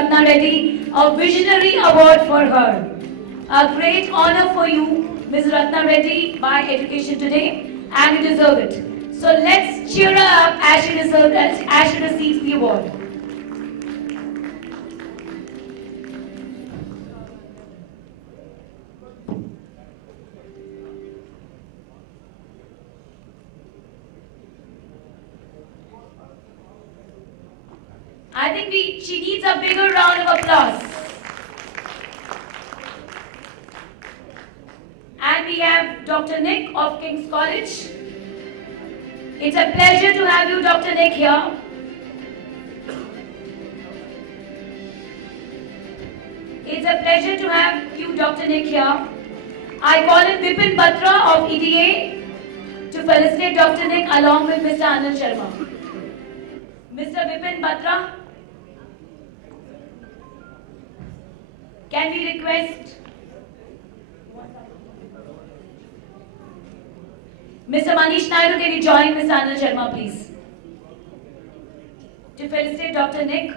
Ratna Reddy a visionary award for her. A great honor for you, Ms. Ratna Reddy, by Education today, and you deserve it. So let's cheer her up as she receives the award. I think she needs a bigger round of applause. And we have Dr. Nick of King's College. It's a pleasure to have you, Dr. Nick, here. It's a pleasure to have you, Dr. Nick, here. I call in Vipin Batra of EDA to felicitate Dr. Nick along with Mr. Anil Sharma. Mr. Vipin Batra, can we request Mr. Manish Naidu, can you join Mr. Anil Sharma, please, to felicitate Dr. Nick?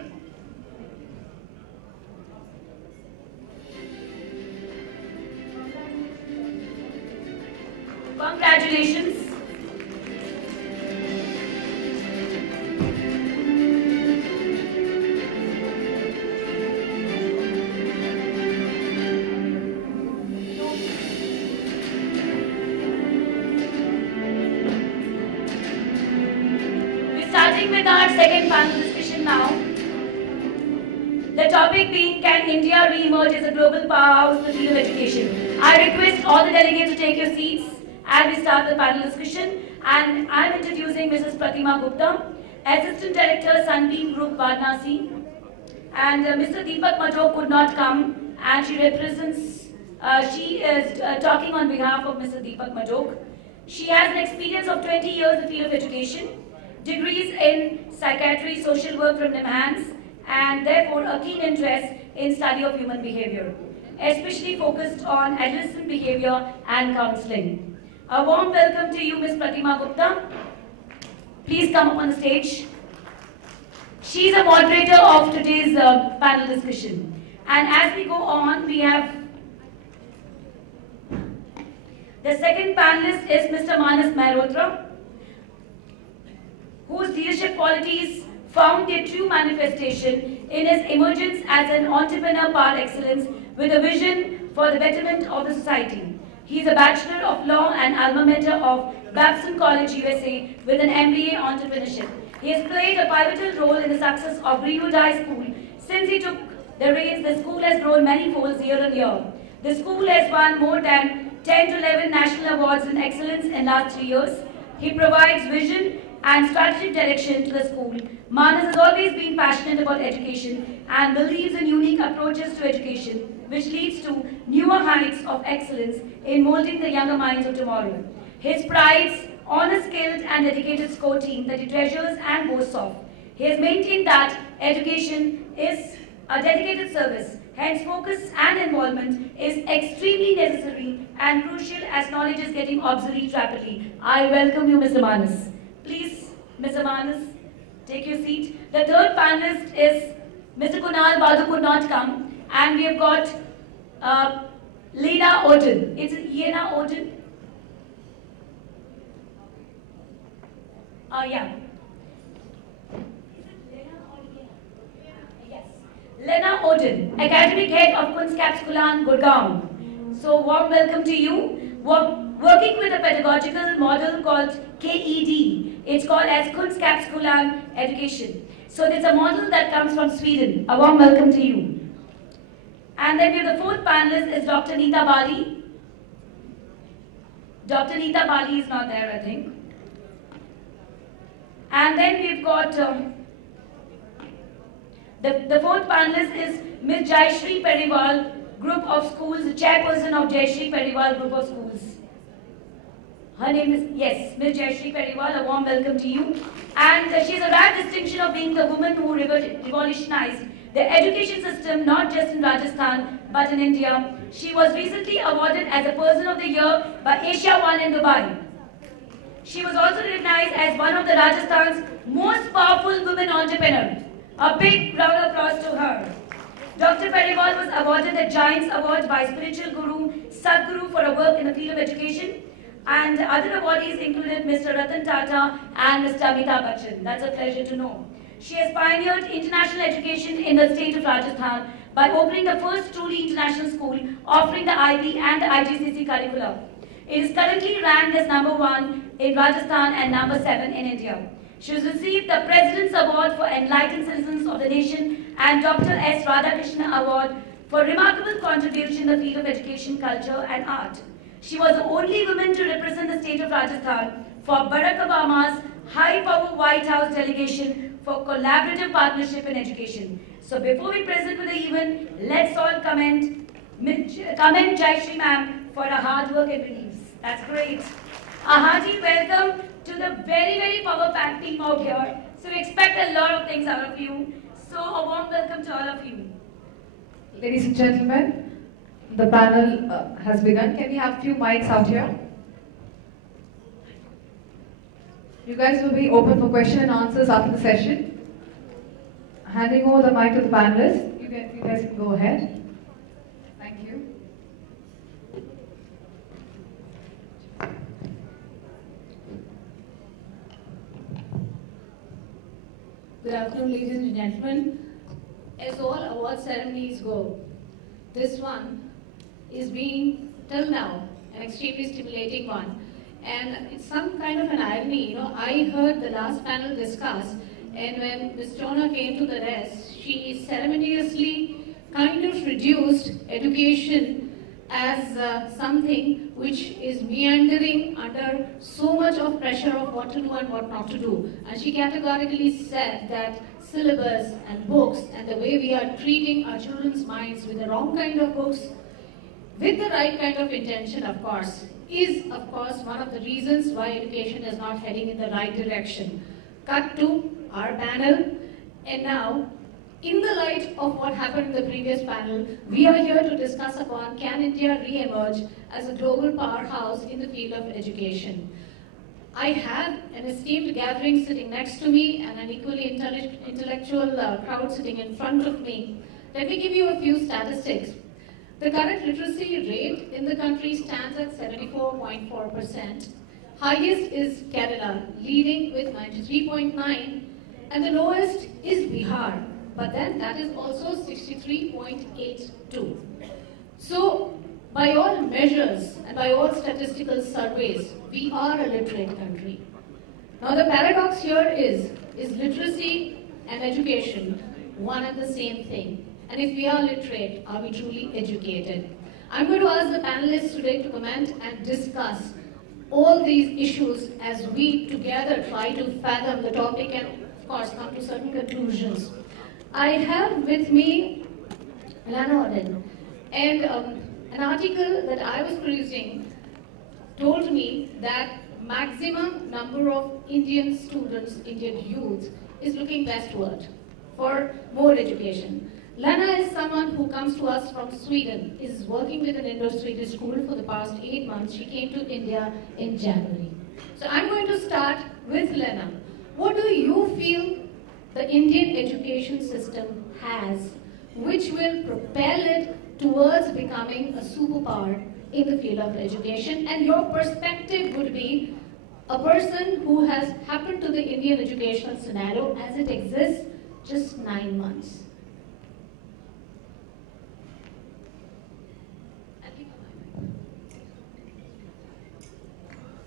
Congratulations. Starting with our second panel discussion now. The topic being, can India re-emerge as a global powerhouse in the field of education? I request all the delegates to take your seats as we start the panel discussion. And I am introducing Mrs. Pratima Gupta, Assistant Director, Sunbeam Group, Varanasi. And Mr. Deepak Majok could not come, and she is talking on behalf of Mr. Deepak Majok. She has an experience of 20 years in the field of education, degrees in psychiatry, social work from NIMHANS, and therefore a keen interest in study of human behavior, especially focused on adolescent behavior and counseling. A warm welcome to you, Ms. Pratima Gupta. Please come up on the stage. She is a moderator of today's panel discussion. And as we go on, we have the second panelist is Mr. Manas Mehrotra, whose leadership qualities found their true manifestation in his emergence as an entrepreneur par excellence with a vision for the betterment of the society. He is a Bachelor of Law and alma mater of Babson College, USA, with an MBA Entrepreneurship. He has played a pivotal role in the success of Greenwood High School. Since he took the reins, the school has grown many folds year on year. The school has won more than 10 to 11 national awards in excellence in last 3 years. He provides vision and strategic direction to the school. Manas has always been passionate about education and believes in unique approaches to education, which leads to newer heights of excellence in molding the younger minds of tomorrow. His prides on a skilled and dedicated SCO team that he treasures and boasts of. He has maintained that education is a dedicated service, hence focus and involvement is extremely necessary and crucial as knowledge is getting obsolete rapidly. I welcome you, Mr. Manas. Please, Mr. Manas, take your seat. The third panelist is Mr. Kunal Badhu could not come, and we have got Lena Odin. It's Yena Odin. Yeah. Lena Odin, Academic Head of Kunstkapskolan, Gurgaon. So warm welcome to you. Working with a pedagogical model called KED. It's called as Kunstkapskolan Education. So it's a model that comes from Sweden. A warm welcome to you. And then we have the fourth panelist is Dr. Neeta Bali. Dr. Neeta Bali is not there, I think. And then we've got the fourth panelist is Ms. Jayashree Periwal, Group of Schools, the chairperson of Jayashree Periwal Group of Schools. Her name is, yes, Ms. Jayashree Periwal, a warm welcome to you. And she has a rare distinction of being the woman who revolutionized the education system, not just in Rajasthan, but in India. She was recently awarded as a Person of the Year by Asia One in Dubai. She was also recognized as one of the Rajasthan's most powerful women entrepreneurs. A big round of applause to her. Dr. Periwal was awarded the Giants Award by spiritual guru Sadhguru for her work in the field of education. And other awardees included Mr. Ratan Tata and Mr. Amitabh Bachchan. That's a pleasure to know. She has pioneered international education in the state of Rajasthan by opening the first truly international school offering the IB and the IGCSE curricula. It is currently ranked as #1 in Rajasthan and #7 in India. She has received the President's Award for Enlightened Citizens of the Nation and Dr. S. Radhakrishnan Award for remarkable contribution in the field of education, culture and art. She was the only woman to represent the state of Rajasthan for Barack Obama's high-power White House delegation for collaborative partnership in education. So before we present with the event, let's all comment Jayashree ma'am for her hard work and beliefs. That's great. A hearty welcome to the very, very power-packed team out here. So we expect a lot of things out of you. So a warm welcome to all of you. Ladies and gentlemen, the panel has begun. Can we have a few mics out here? You guys will be open for question and answers after the session. Handing over the mic to the panelists. You guys can go ahead. Thank you. Good afternoon, ladies and gentlemen. As all award ceremonies go, this one is being, till now, an extremely stimulating one. And it's some kind of an irony, you know, I heard the last panel discuss, and when Ms. Chona came to the rest, she ceremoniously kind of reduced education as something which is meandering under so much of pressure of what to do and what not to do. And she categorically said that syllabus and books and the way we are treating our children's minds with the wrong kind of books, with the right kind of intention, of course, is of course one of the reasons why education is not heading in the right direction. Cut to our panel, and now, in the light of what happened in the previous panel, we are here to discuss upon can India re-emerge as a global powerhouse in the field of education. I have an esteemed gathering sitting next to me and an equally intellectual crowd sitting in front of me. Let me give you a few statistics. The current literacy rate in the country stands at 74.4%. Highest is Kerala, leading with 93.9%, and the lowest is Bihar. But then that is also 63.82. So, by all measures and by all statistical surveys, we are a literate country. Now the paradox here is literacy and education one and the same thing? And if we are literate, are we truly educated? I'm going to ask the panelists today to comment and discuss all these issues as we together try to fathom the topic and of course come to certain conclusions. I have with me Lana Oden, and an article that I was perusing told me that maximum number of Indian students, Indian youth, is looking westward for more education. Lana is someone who comes to us from Sweden, is working with an Indo-Swedish school for the past 8 months. She came to India in January. So I'm going to start with Lana. What do you feel the Indian education system has which will propel it towards becoming a superpower in the field of education? And your perspective would be a person who has happened to the Indian educational scenario as it exists just 9 months.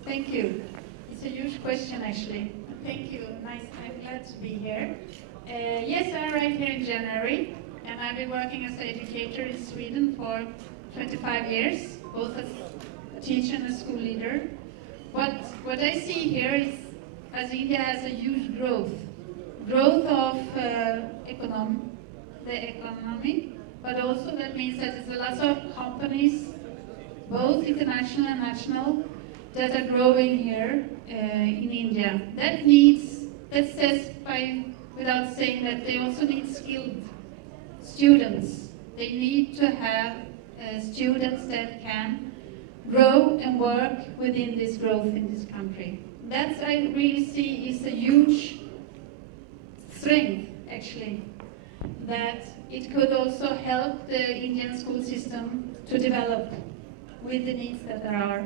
Thank you. It's a huge question, actually. Thank you. Nice. I'm glad to be here. Yes, I arrived here in January, and I've been working as an educator in Sweden for 25 years, both as a teacher and a school leader. What I see here is, as India has a huge growth of the economy, but also that means that there's a lot of companies, both international and national, that are growing here in India. That says without saying that they also need skilled students. They need to have students that can grow and work within this growth in this country. That I really see is a huge strength, actually, that it could also help the Indian school system to develop with the needs that there are.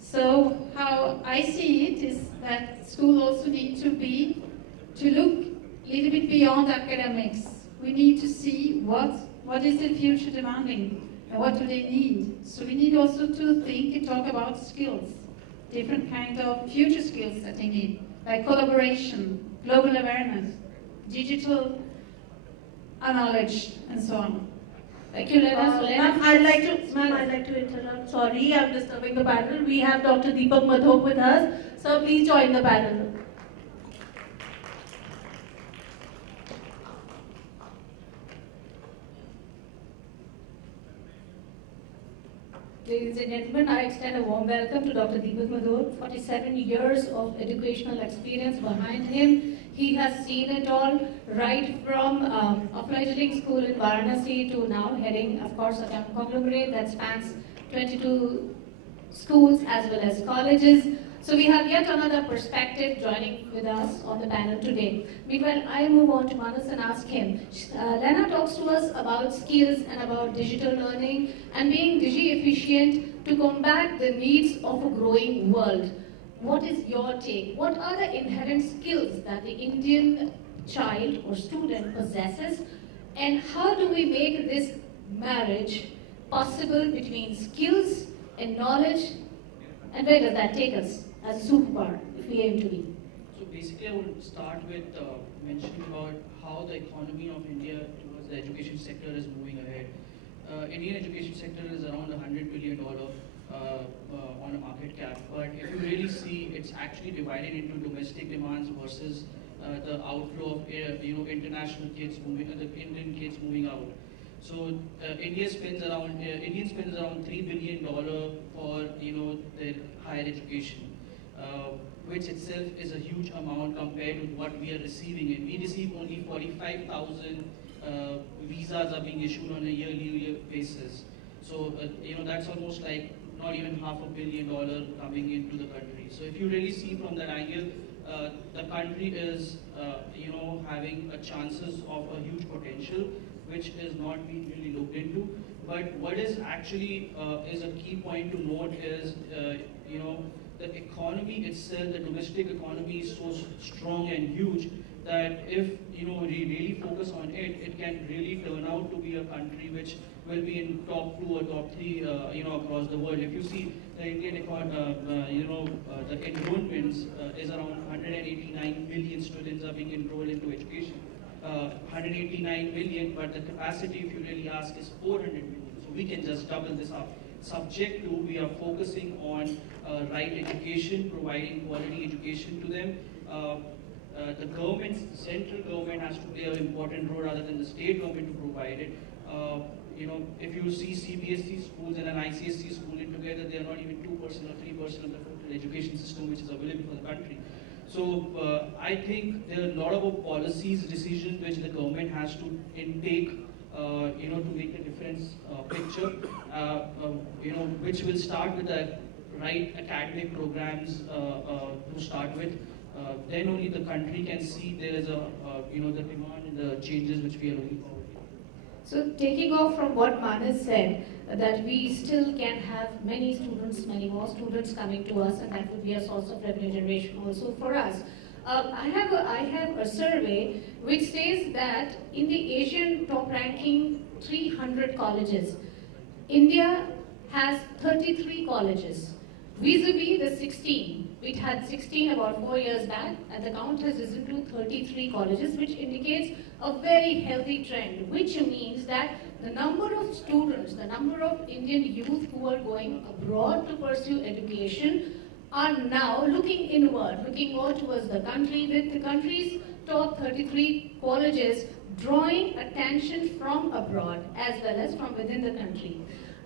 So how I see it is that school also need to look a little bit beyond academics. We need to see what is the future demanding and what do they need. So we need also to think and talk about skills, different kind of future skills that they need, like collaboration, global awareness, digital knowledge, and so on. Thank you, Lena. Ma'am, I'd like to interrupt. Sorry, I'm disturbing the panel. We have Dr. Deepak Madhok with us. So please join the panel. Ladies and gentlemen, I extend a warm welcome to Dr. Deepak Madhok. 47 years of educational experience behind him. He has seen it all, right from a fledgling school in Varanasi to now heading, of course, a conglomerate that spans 22 schools as well as colleges. So we have yet another perspective joining with us on the panel today. Meanwhile, I move on to Manas and ask him. Lena talks to us about skills and about digital learning and being digi-efficient to combat the needs of a growing world. What is your take? What are the inherent skills that the Indian child or student possesses, and how do we make this marriage possible between skills and knowledge, and where does that take us as a superpower if we aim to be? So basically I would start with mentioning about how the economy of India towards the education sector is moving ahead. Indian education sector is around $100 billion on a market cap, but if you really see, it's actually divided into domestic demands versus the outflow of international kids moving, the Indian kids moving out. So Indian spends around $3 billion for their higher education, which itself is a huge amount compared with what we are receiving. And we receive only 45,000 visas are being issued on a yearly basis. So that's almost like not even $500 million coming into the country. So if you really see from that angle, the country is having a chances of a huge potential, which is not being really looked into. But what is actually is a key point to note is the economy itself, the domestic economy is so strong and huge that if we really focus on it, it can really turn out to be a country which will be in top 2 or top 3 across the world. If you see the Indian economy, the enrollments is around 189 million students are being enrolled into education. 189 million, but the capacity, if you really ask, is 400 million. So we can just double this up. Subject to we are focusing on right education, providing quality education to them. The government, central government has to play an important role rather than the state government to provide it. If you see CBSE schools and an ICSE school in together, they are not even 2% or 3% of the total education system which is available for the country. So I think there are a lot of policies, decisions which the government has to intake, to make a difference picture, which will start with the right academic programs to start with. Then only the country can see there is the demand and the changes which we are looking forward to. So taking off from what Manas said, that we still can have many students, many more students coming to us, and that would be a source of revenue generation also for us. I have a survey which says that in the Asian top ranking 300 colleges, India has 33 colleges, vis-a-vis the 16. It had 16 about 4 years back, and the count has risen to 33 colleges, which indicates a very healthy trend, which means that the number of students, the number of Indian youth who are going abroad to pursue education are now looking inward, looking more towards the country, with the country's top 33 colleges drawing attention from abroad as well as from within the country.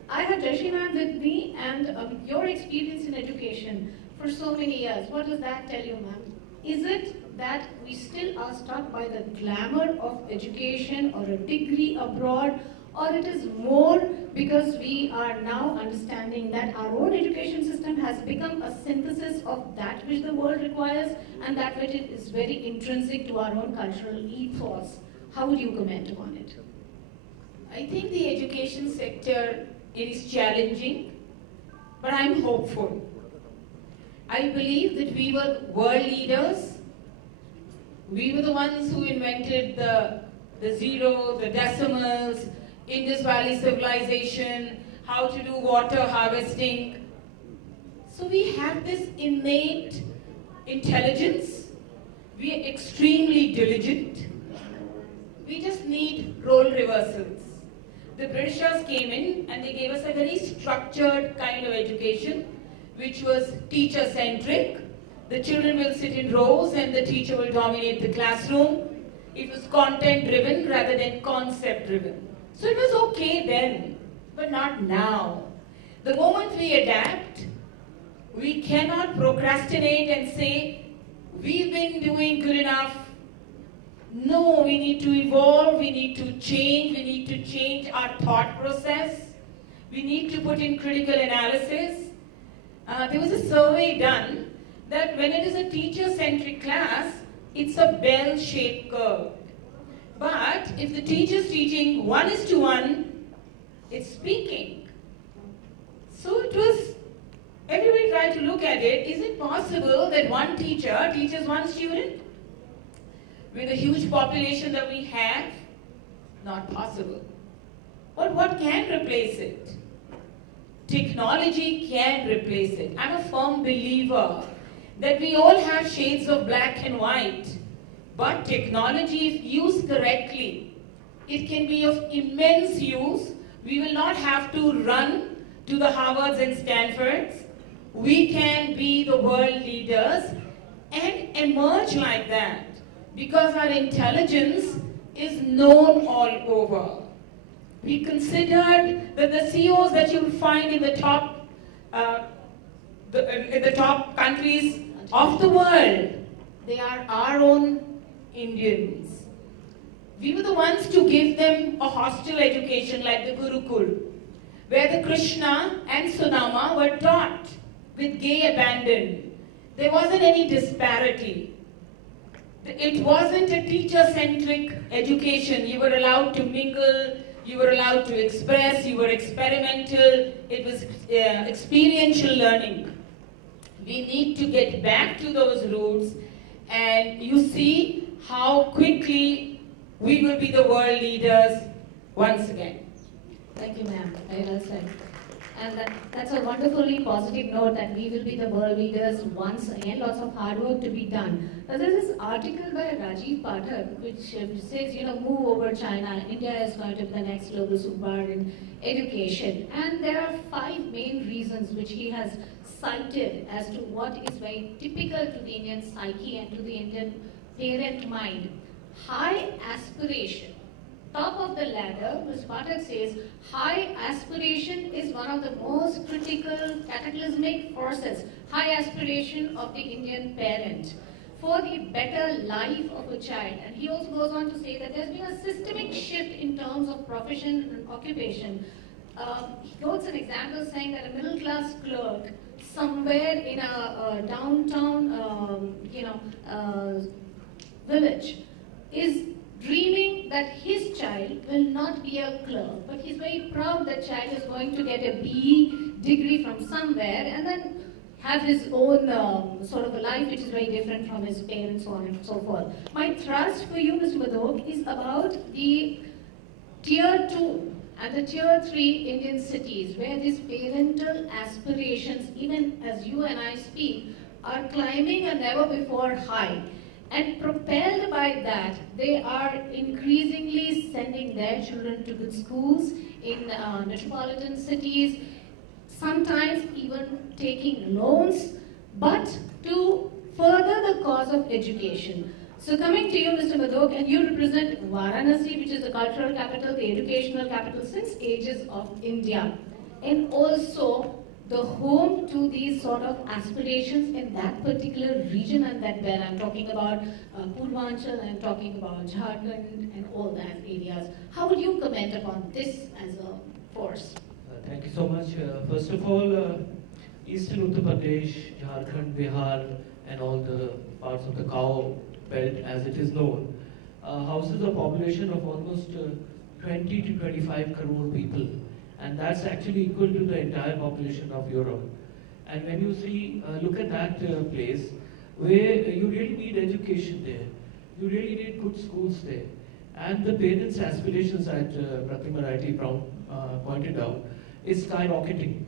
I have Jashi ma'am with me, and your experience in education for so many years, what does that tell you, ma'am? Is it that we still are stuck by the glamour of education or a degree abroad, or it is more because we are now understanding that our own education system has become a synthesis of that which the world requires and that which is very intrinsic to our own cultural ethos? How would you comment upon it? I think the education sector, it is challenging, but I'm hopeful. I believe that we were world leaders. We were the ones who invented the zero, the decimals, Indus Valley civilization, how to do water harvesting. So we have this innate intelligence. We are extremely diligent. We just need role reversals. The Britishers came in and they gave us a very structured kind of education, which was teacher-centric. The children will sit in rows and the teacher will dominate the classroom. It was content-driven rather than concept-driven. So it was okay then, but not now. The moment we adapt, we cannot procrastinate and say, we've been doing good enough. No, we need to evolve, we need to change our thought process. We need to put in critical analysis. There was a survey done that when it is a teacher-centric class, it's a bell-shaped curve. But if the teacher's teaching 1:1, it's speaking. So it was, everybody tried to look at it. Is it possible that one teacher teaches one student? With the huge population that we have, not possible. But what can replace it? Technology can replace it. I'm a firm believer that we all have shades of black and white, but technology, if used correctly, it can be of immense use. We will not have to run to the Harvards and Stanfords. We can be the world leaders and emerge like that, because our intelligence is known all over. We considered that the CEOs that you'll find in the top countries of the world, they are our own Indians. We were the ones to give them a hostel education like the Gurukul, where the Krishna and Sudama were taught with gay abandon. There wasn't any disparity. It wasn't a teacher-centric education. You were allowed to mingle, you were allowed to express, you were experimental. It was experiential learning. We need to get back to those roots, and you see how quickly we will be the world leaders once again. Thank you, ma'am. Very well said. And that's a wonderfully positive note that we will be the world leaders once again. Lots of hard work to be done. Now, there's this article by Rajiv Pathak which says, move over China. India is going to be the next global superpower in education. And there are 5 main reasons which he has cited as to what is very typical to the Indian psyche and to the Indian parent mind. High aspiration. Top of the ladder, Ms. Pathak says, high aspiration is one of the most critical cataclysmic forces. High aspiration of the Indian parent for the better life of a child. And he also goes on to say that there's been a systemic shift in terms of profession and occupation. He quotes an example saying that a middle-class clerk somewhere in a downtown, village is dreaming that his child will not be a clerk, but he's very proud that child is going to get a BE degree from somewhere and then have his own sort of a life which is very different from his parents, so on and so forth. My thrust for you, Mr. Madhok, is about the Tier 2 and the Tier 3 Indian cities where these parental aspirations, even as you and I speak, are climbing a never before high. And propelled by that, they are increasingly sending their children to good schools in metropolitan cities, sometimes even taking loans, but to further the cause of education. So coming to you, Mr. Madhok, and you represent Varanasi, which is the cultural capital, the educational capital since ages of India, and also the home to these sort of aspirations in that particular region and that belt. I'm talking about Purvanchal, I'm talking about Jharkhand and all that areas. How would you comment upon this as a force? Thank you so much. First of all, Eastern Uttar Pradesh, Jharkhand, Bihar, and all the parts of the cow belt as it is known, houses a population of almost 20 to 25 crore people, and that's actually equal to the entire population of Europe. And when you see, look at that place, where you really need education there, you really need good schools there, and the parents' aspirations, as Pratima rightly pointed out, is skyrocketing.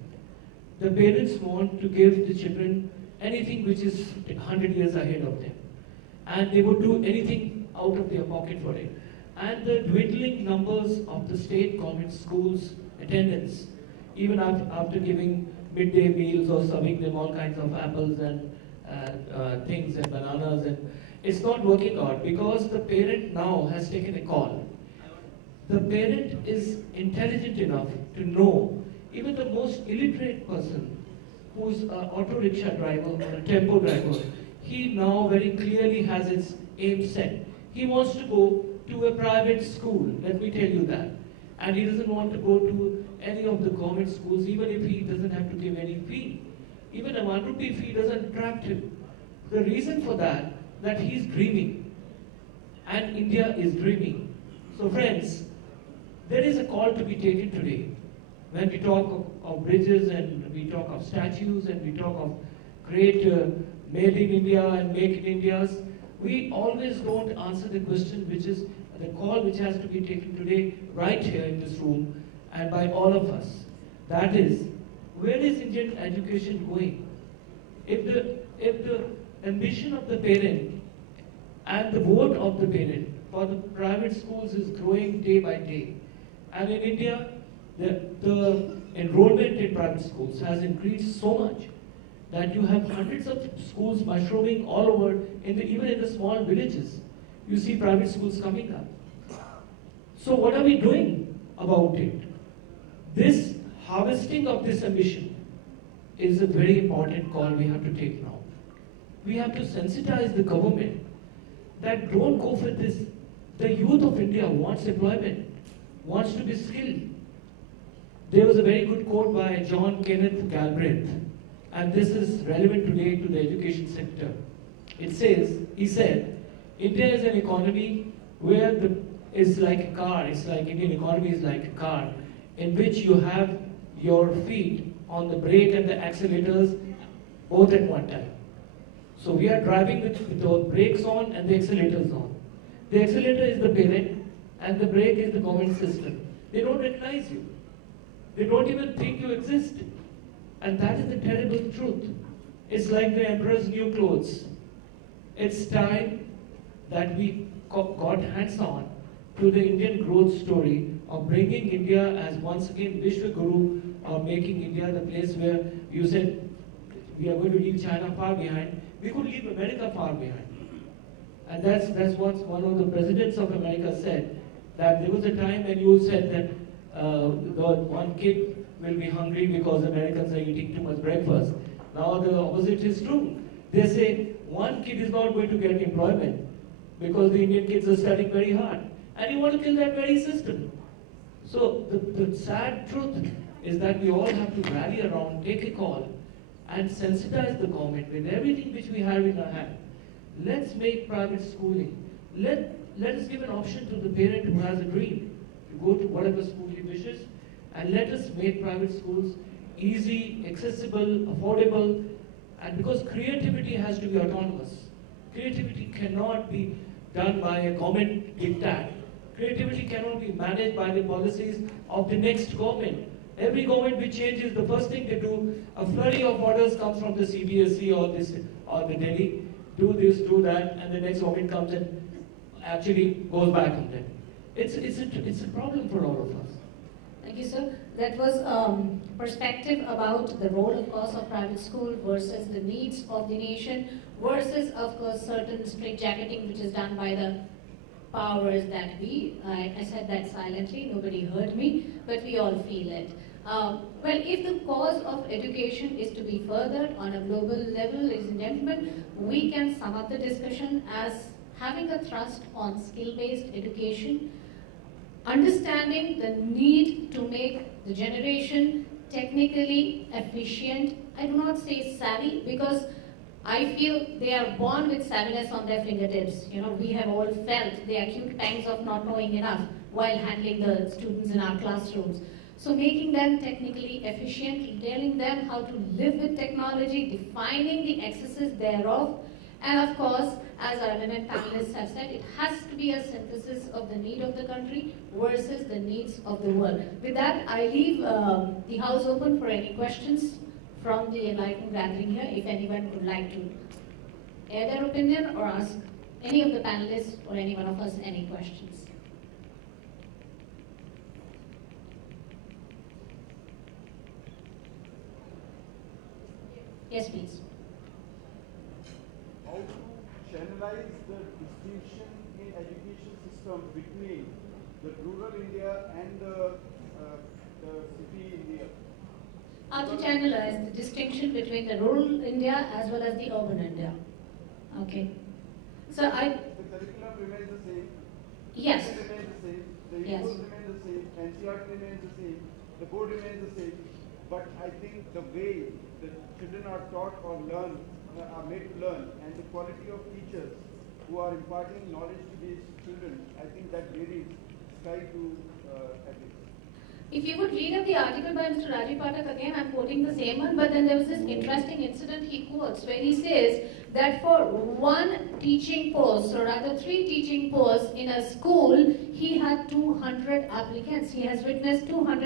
The parents want to give the children anything which is 100 years ahead of them, and they would do anything out of their pocket for it. And the dwindling numbers of the state government schools attendance, even after giving midday meals or serving them all kinds of apples and things and bananas, and it's not working out because the parent now has taken a call. The parent is intelligent enough to know, even the most illiterate person who's an auto rickshaw driver or a tempo driver, he now very clearly has its aim set. He wants to go to a private school, let me tell you that. And he doesn't want to go to any of the government schools, even if he doesn't have to give any fee. Even a 1 rupee fee doesn't attract him. The reason for that he's dreaming. And India is dreaming. So friends, there is a call to be taken today. When we talk of bridges and we talk of statues and we talk of great made in India and make in Indias, we always don't answer the question, which is the call which has to be taken today right here in this room and by all of us. That is, where is Indian education going? If the ambition of the parent and the vote of the parent for the private schools is growing day by day, and in India, the enrollment in private schools has increased so much that you have hundreds of schools mushrooming all over, even in the small villages. You see private schools coming up. So what are we doing about it? This harvesting of this ambition is a very important call we have to take now. We have to sensitize the government that don't go for this. The youth of India wants employment, wants to be skilled. There was a very good quote by John Kenneth Galbraith, and this is relevant today to the education sector. He said, India is an economy where it's like a car, Indian economy is like a car, in which you have your feet on the brake and the accelerators both at one time. So we are driving with the brakes on and the accelerators on. The accelerator is the parent and the brake is the government system. They don't recognize you. They don't even think you exist. And that is the terrible truth. It's like the emperor's new clothes. It's time that we got hands-on to the Indian growth story of bringing India as once again Vishwa Guru, or making India the place where you said we are going to leave China far behind. We could leave America far behind. And that's what one of the presidents of America said, that there was a time when you said that one kid will be hungry because Americans are eating too much breakfast. Now the opposite is true. They say one kid is not going to get employment because the Indian kids are studying very hard. And you want to kill that very system. So the sad truth is that we all have to rally around, take a call, and sensitize the government with everything which we have in our hand. Let's make private schooling. Let us give an option to the parent who has a dream to go to whatever school he wishes, and let us make private schools easy, accessible, affordable, and because creativity has to be autonomous. Creativity cannot be done by a government diktat. Creativity cannot be managed by the policies of the next government. Every government which changes, the first thing they do, a flurry of orders comes from the CBSE or the Delhi. Do this, do that, and the next government comes and actually goes back on them. It's a problem for all of us. Thank you, sir. That was perspective about the role, of course, of private school versus the needs of the nation versus, of course, certain straitjacketing which is done by the powers that be. I said that silently, nobody heard me, but we all feel it. Well, if the cause of education is to be furthered on a global level, ladies and gentlemen, we can sum up the discussion as having a thrust on skill-based education, understanding the need to make the generation technically efficient. I do not say savvy because I feel they are born with savviness on their fingertips. You know, we have all felt the acute pangs of not knowing enough. while handling the students in our classrooms. So making them technically efficient, telling them how to live with technology, defining the excesses thereof, and of course, as our eminent panelists have said, it has to be a synthesis of the need of the country versus the needs of the world. With that, I leave the house open for any questions from the enlightened gathering here, if anyone would like to air their opinion or ask any of the panelists or any one of us any questions. Yes, please. How to channelize the distinction in education system between the rural India and the city India? How to channelize the distinction between the rural India as well as the urban India. Okay. So the curriculum remains the same. Yes. The remains the same. The schools remain the same. NCERT remains the same. The board remains the same. But I think the way the children are taught or learn, are made to learn, and the quality of teachers who are imparting knowledge to these children, I think that varies sky to ethics. If you would read up the article by Mr. Rajiv Pathak, again I'm quoting the same one, but then there was this interesting incident he quotes where he says that for one teaching post, or rather 3 teaching posts in a school, he had 200 applicants. He has witnessed 200